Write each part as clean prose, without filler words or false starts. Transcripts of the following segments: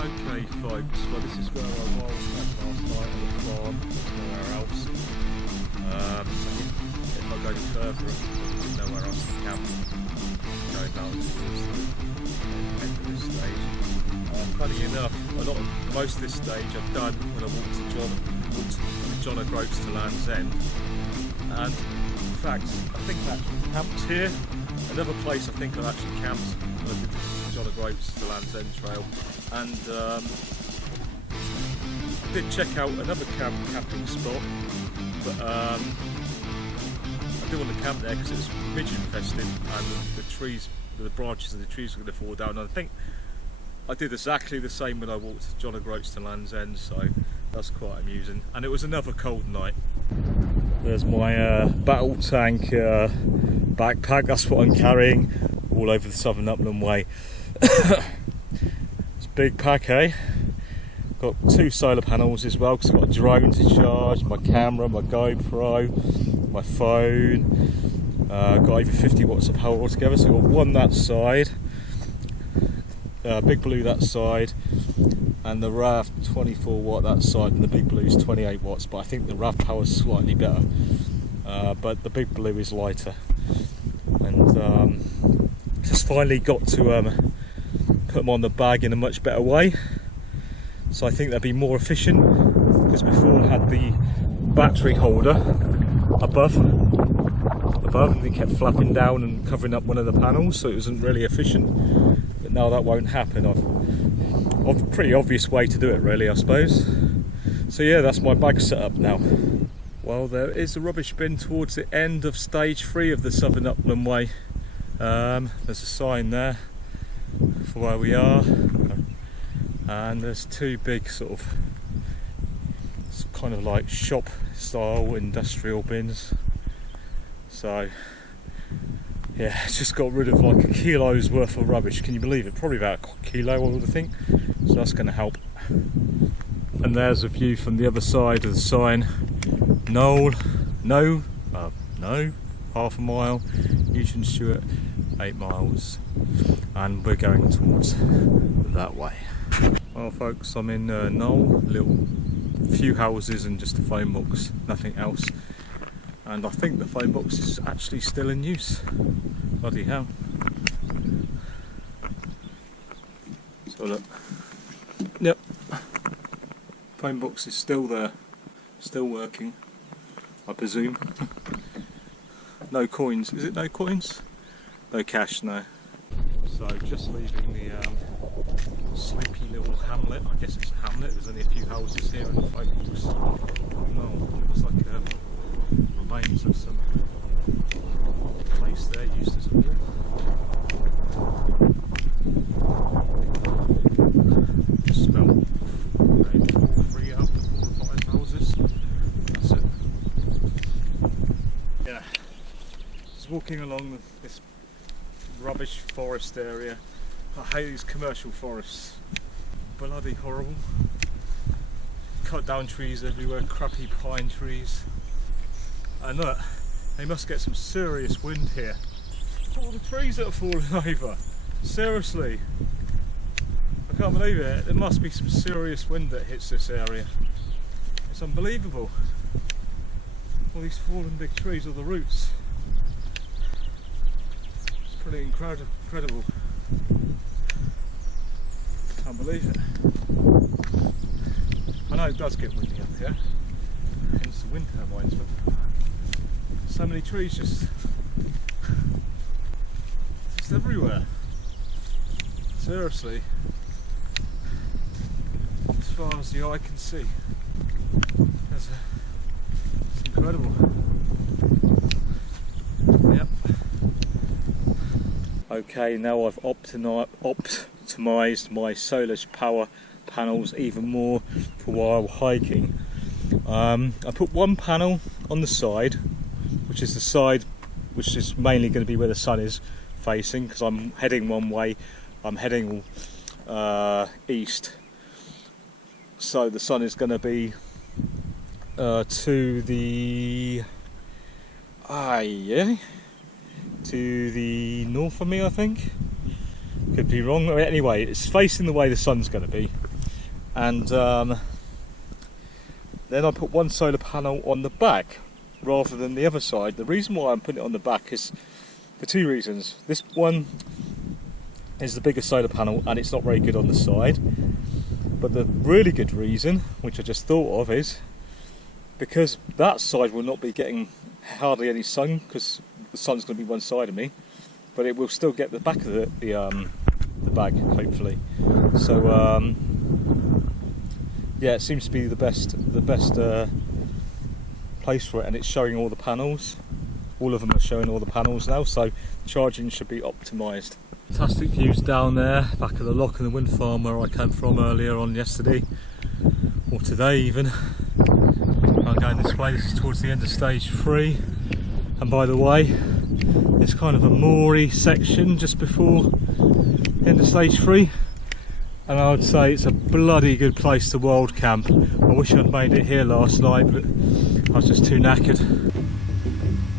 Okay folks, well this is where I was last night on the farm, nowhere else. If I go any further, there's nowhere else to camp. Going down towards the end of this stage. Funny enough, most of this stage I've done when I walked with John and Groats to Land's End. And in fact, I think I actually camped here. Another place I think I actually camped when I did John and Groats to Land's End trail. And I did check out another camping spot, but I didn't want to camp there because it was midge infested and the trees, the branches of the trees were going to fall down. And I think I did exactly the same when I walked John and Groats to Land's End, so that's quite amusing. And it was another cold night. There's my battle tank backpack, that's what I'm carrying all over the Southern Upland Way. It's a big pack, eh? Got 2 solar panels as well because I've got a drone to charge, my camera, my GoPro, my phone. Got over 50 watts of power altogether, so I've got one that side, Big Blue that side, and the RAV 24 watt that side, and the Big Blue's 28 watts, but I think the RAV power is slightly better, but the Big Blue is lighter. And just finally got to put them on the bag in a much better way, so I think they'll be more efficient, because before I had the battery holder above and it kept flapping down and covering up one of the panels, so it wasn't really efficient. But now that won't happen. I've a pretty obvious way to do it really, I suppose. So yeah, that's my bag set up now. Well, there is a rubbish bin towards the end of stage 3 of the Southern Upland Way. There's a sign there for where we are, and there's 2 big sort of, it's kind of like shop style industrial bins. So yeah, just got rid of like a kilo's worth of rubbish. Can you believe it? Probably about a kilo, I would think. So that's going to help. And there's a view from the other side of the sign. knowe, half a mile. Newton Stewart, 8 miles. And we're going towards that way. Well folks, I'm in knowe, little few houses and just a phone box, nothing else. And I think the phone box is actually still in use. Bloody hell. So look. Yep. Phone box is still there. Still working, I presume. No coins. Is it no coins? No cash, no. So just leaving the sleepy little hamlet. I guess it's a hamlet. There's only a few houses here and the phone box. No, it looks like remains of some place there used as a wall. Just about 3 up to 4 or 5 houses. That's it. Yeah. Just walking along this rubbish forest area. I hate these commercial forests. Bloody horrible. Cut down trees everywhere, crappy pine trees. And look, they must get some serious wind here. All the trees that are falling over. Seriously. I can't believe it. There must be some serious wind that hits this area. It's unbelievable. All these fallen big trees, all the roots. It's pretty incredible. Can't believe it. I know it does get windy up here, hence the wind turbines, but so many trees just everywhere. Seriously, as far as the eye can see, it's incredible. Yep. Okay, now I've optimised my solar power panels even more for while hiking. I put one panel on the side, which is the side which is mainly going to be where the sun is facing, because I'm heading one way. I'm heading east, so the sun is going to be to the to the north of me, I think. Could be wrong. Anyway, it's facing the way the sun's going to be. and then I put one solar panel on the back rather than the other side. The reason why I'm putting it on the back is for two reasons. This one is the bigger solar panel and it's not very good on the side, but the really good reason, which I just thought of, is because that side will not be getting hardly any sun, because the sun's going to be one side of me, but it will still get the back of the bag, hopefully. So yeah, it seems to be the best place for it, and it's showing all the panels. All of them are showing all the panels now, so charging should be optimised. Fantastic views down there, back at the lock and the wind farm where I came from earlier on yesterday, or today even. I'm going this way. This is towards the end of stage 3, and by the way, it's kind of a moory section just before the end of stage 3, and I would say it's a bloody good place to wild camp. I wish I'd made it here last night, but I was just too knackered.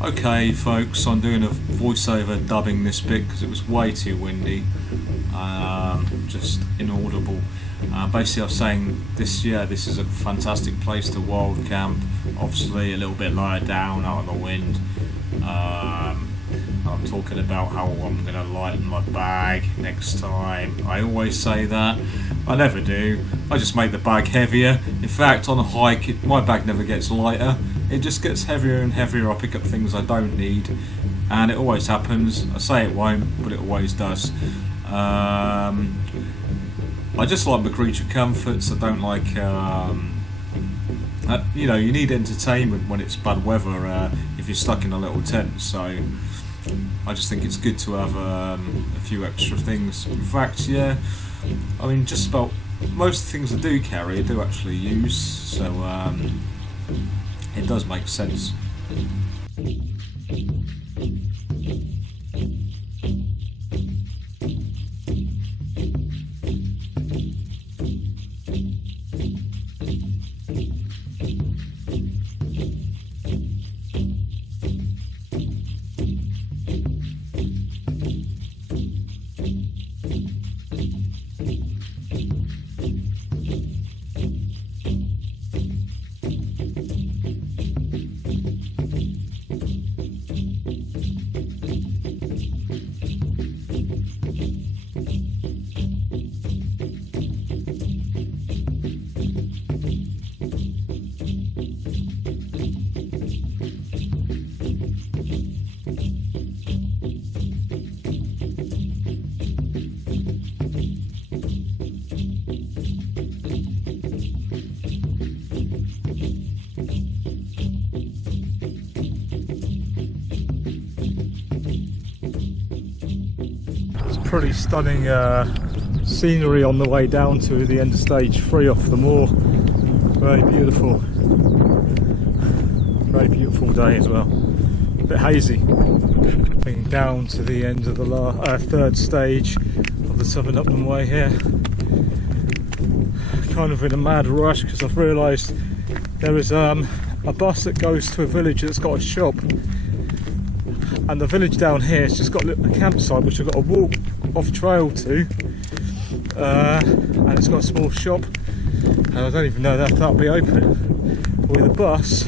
Okay folks, I'm doing a voiceover dubbing this bit because it was way too windy, just inaudible. Basically I was saying this is a fantastic place to wild camp, obviously a little bit lower down out of the wind. I'm talking about how I'm going to lighten my bag next time. I always say that, I never do. I just make the bag heavier. In fact, on a hike my bag never gets lighter, it just gets heavier and heavier. I pick up things I don't need, and it always happens. I say it won't, but it always does. I just like my creature comforts. I don't like you know, you need entertainment when it's bad weather if you're stuck in a little tent, so I just think it's good to have a few extra things. In fact, yeah, I mean, just about most things I do carry I do actually use, so it does make sense. Pretty stunning scenery on the way down to the end of stage 3 off the moor. Very beautiful day as well. A bit hazy. Coming down to the end of the third stage of the Southern Upland Way here. Kind of in a mad rush because I've realised there is a bus that goes to a village that's got a shop, and the village down here has just got a campsite which I've got to walk off trail to, and it's got a small shop, and I don't even know that that'll be open. With a bus,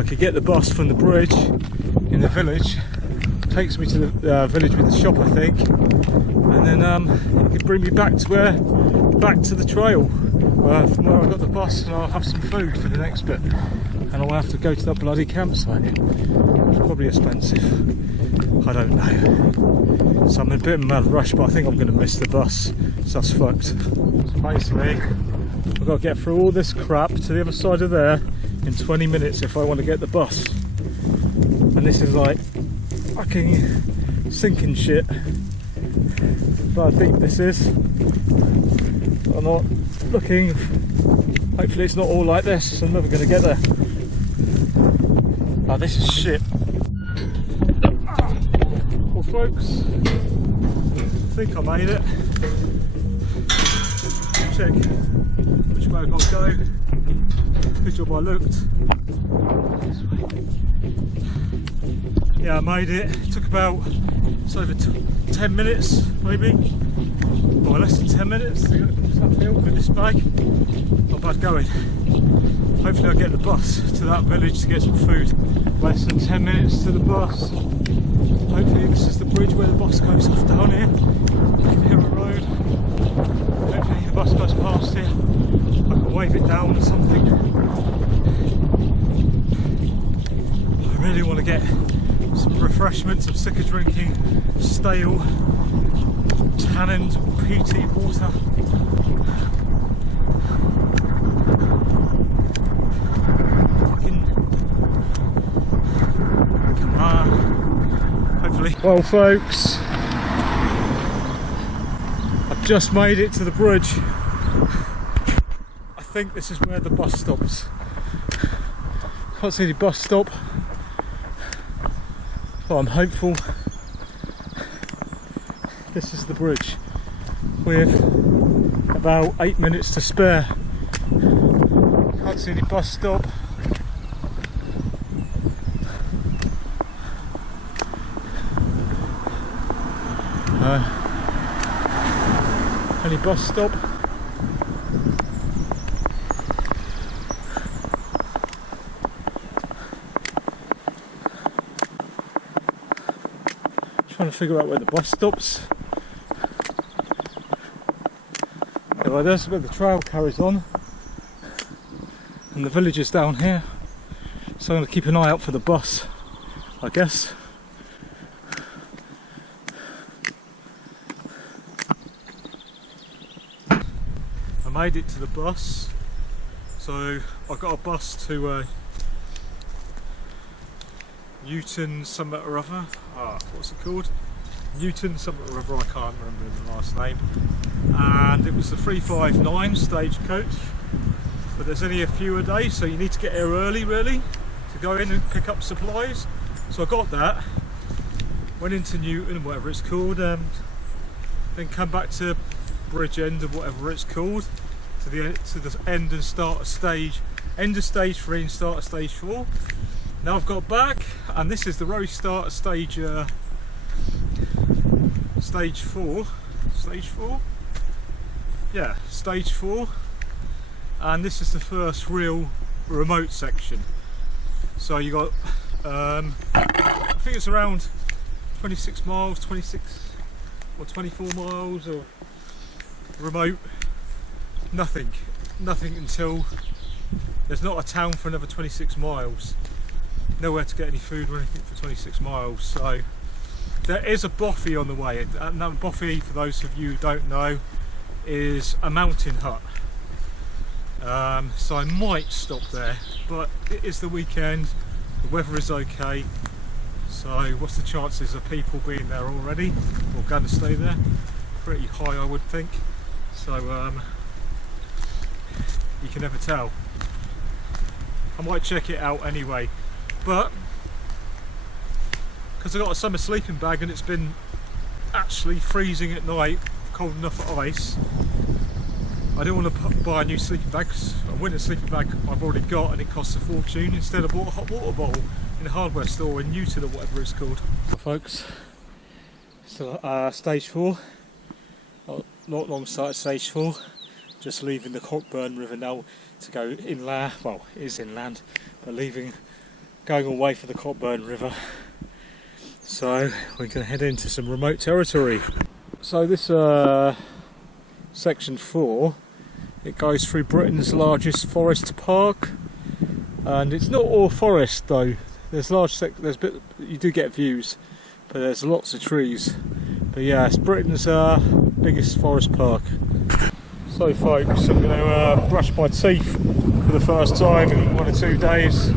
I could get the bus from the bridge in the village, takes me to the village with the shop I think, and then it could bring me back to the trail from where I got the bus, and I'll have some food for the next bit, and I'll have to go to that bloody campsite. It's probably expensive, I don't know. So I'm in a bit of a mad rush, but I think I'm going to miss the bus, so that's fucked. So basically, I've got to get through all this crap to the other side of there in 20 minutes if I want to get the bus. And this is like fucking sinking shit. But I think this is. I'm not looking. Hopefully it's not all like this, so I'm never going to get there. Oh, this is shit. Well folks, I think I made it. Check which way I've got to go. Good job I looked. Yeah, I made it. It took about It's over 10 minutes maybe, or less than 10 minutes to go across that field with this bag. Not bad going. Hopefully I'll get the bus to that village to get some food. Less than 10 minutes to the bus. Hopefully this is the bridge where the bus goes off down here. You can hear a road. Hopefully the bus goes past here. I can wave it down or something. I really want to get some refreshments. I'm sick of drinking stale, tanned, peaty water. Come on. Hopefully. Well folks, I've just made it to the bridge. I think this is where the bus stops. Can't see any bus stop. But I'm hopeful this is the bridge with about 8 minutes to spare. Can't see any bus stop. Any bus stop? Trying to figure out where the bus stops. Yeah, well, there's where the trail carries on, and the village is down here. So I'm going to keep an eye out for the bus, I guess. I made it to the bus, so I got a bus to Newton something or other. What's it called? Newton something or other, I can't remember the last name. And it was the 359 stagecoach, but there's only a few a day, so you need to get here early really to go in and pick up supplies. So I got that, went into Newton, whatever it's called, then come back to Bridgend or whatever it's called, to the end and start of stage, end of stage 3 and start of stage 4. Now I've got back, and this is the very start of stage 4. Stage 4? Yeah, stage 4. And this is the first real remote section. So you got, I think it's around 26 miles, 26 or 24 miles of remote. Nothing until there's not a town for another 26 miles. Nowhere to get any food or anything for 26 miles. So there is a bothy on the way, and that bothy, for those of you who don't know, is a mountain hut. So I might stop there, but it is the weekend, the weather is okay, so what's the chances of people being there already or going to stay there? Pretty high, I would think. So you can never tell. I might check it out anyway, but because I got a summer sleeping bag and it's been actually freezing at night, cold enough for ice, I don't want to buy a new sleeping bag, because a winter sleeping bag I've already got and it costs a fortune. Instead I bought a hot water bottle in a hardware store in Newton or whatever it's called. Well, folks, still stage 4, not long started stage 4, just leaving the Cockburn River now to go inland. Well, it is inland, but going away for the Cockburn River. So we're going to head into some remote territory. So this section 4, it goes through Britain's largest forest park, and it's not all forest though. There's you do get views, but there's lots of trees. But yeah, it's Britain's biggest forest park. So folks, I'm going to brush my teeth for the first time in 1 or 2 days.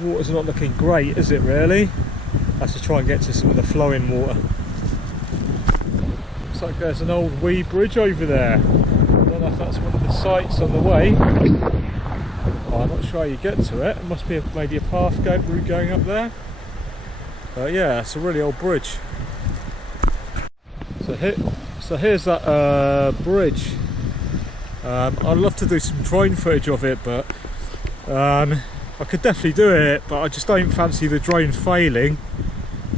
Water's not looking great, is it really? I have to try and get to some of the flowing water. Looks like there's an old wee bridge over there. I don't know if that's one of the sites on the way. Oh, I'm not sure how you get to it. It must be maybe a route going up there. But yeah, it's a really old bridge. So here's that bridge. I'd love to do some drone footage of it, but I could definitely do it, but I just don't fancy the drone failing,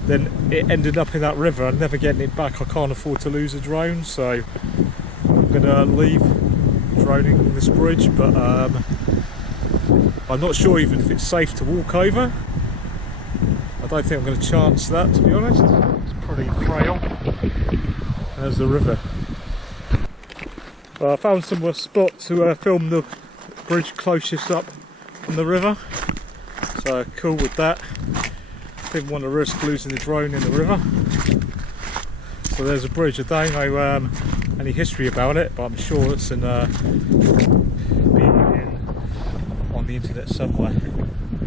then it ended up in that river and never getting it back. I can't afford to lose a drone, so I'm going to leave droning this bridge, but I'm not sure even if it's safe to walk over. I don't think I'm going to chance that, to be honest. It's pretty frail. There's the river. I found some spot to film the bridge closest up on the river, so cool with that. Didn't want to risk losing the drone in the river. So there's a bridge. I don't know any history about it, but I'm sure it's on the internet somewhere.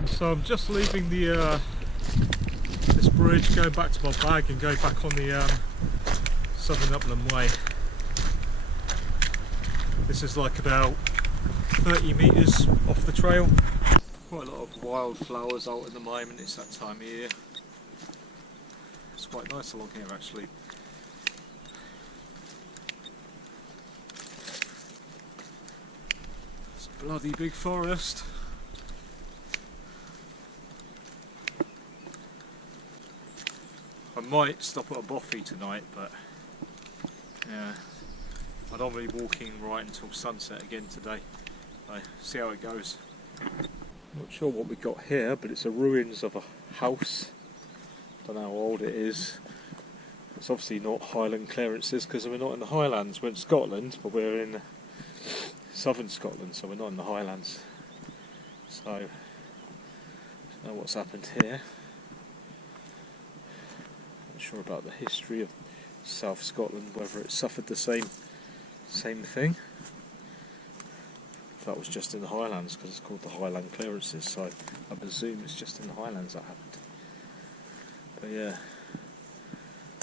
So I'm just leaving the this bridge, going back to my bag and go back on the Southern Upland Way. This is like about 30 metres off the trail. Quite a lot of wildflowers out at the moment, it's that time of year. It's quite nice along here actually. It's a bloody big forest. I might stop at a boffy tonight, but yeah, I'm not really walking right until sunset again today. So see how it goes. Not sure what we got here, but it's the ruins of a house. Don't know how old it is. It's obviously not Highland clearances because we're not in the Highlands. We're in Scotland, but we're in southern Scotland, so we're not in the Highlands. So, I don't know what's happened here. Not sure about the history of South Scotland, whether it suffered the same thing. That was just in the Highlands because it's called the Highland clearances, so I presume it's just in the Highlands that happened. But yeah,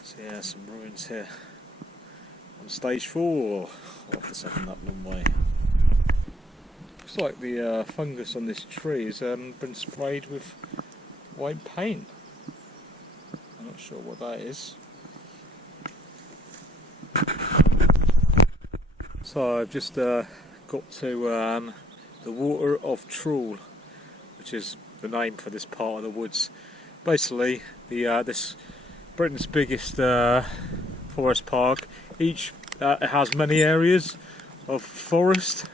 so yeah, some ruins here on stage 4 of the Southern Upland Way. Looks like the fungus on this tree has been sprayed with white paint. I'm not sure what that is. So I've just got to the water of Trool, which is the name for this part of the woods. Basically, this Britain's biggest forest park. Each it has many areas of forest,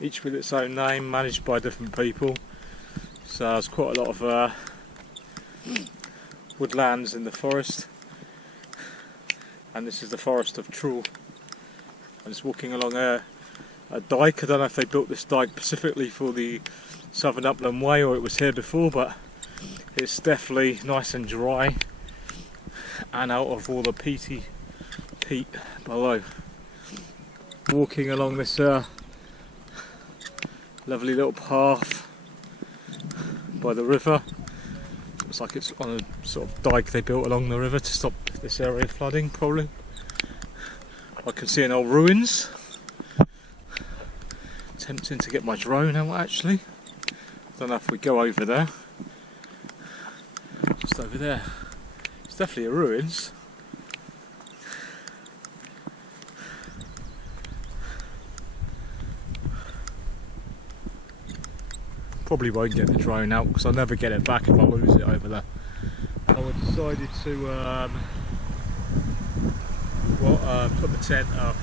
each with its own name, managed by different people. So there's quite a lot of woodlands in the forest, and this is the forest of Trool. I'm just walking along a dike. I don't know if they built this dike specifically for the Southern Upland Way or it was here before, but it's definitely nice and dry and out of all the peat below. Walking along this lovely little path by the river. Looks like it's on a sort of dike they built along the river to stop this area flooding, probably. I can see an old ruins. Tempting to get my drone out actually. Don't know if we go over there. Just over there. It's definitely a ruins. Probably won't get the drone out because I'll never get it back if I lose it over there. I decided to put the tent up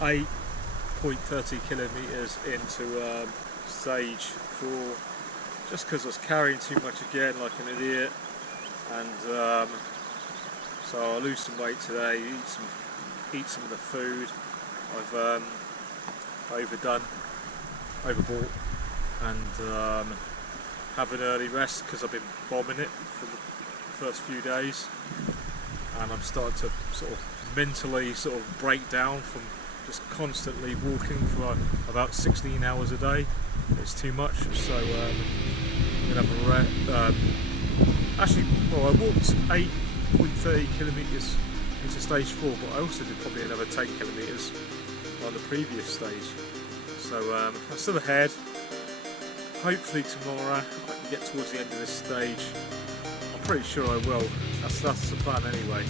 8.30 kilometres into stage 4, just because I was carrying too much again like an idiot, and so I'll lose some weight today, eat some of the food I've overbought, and have an early rest because I've been bombing it for the first few days, and I'm starting to sort of mentally sort of break down from just constantly walking for about 16 hours a day. It's too much, so I'm gonna have a rest. Actually, well, I walked 8.30 kilometres into stage 4, but I also did probably another 10 kilometres on the previous stage. So I'm still ahead. Hopefully tomorrow I can get towards the end of this stage. I'm pretty sure I will. That's the plan anyway.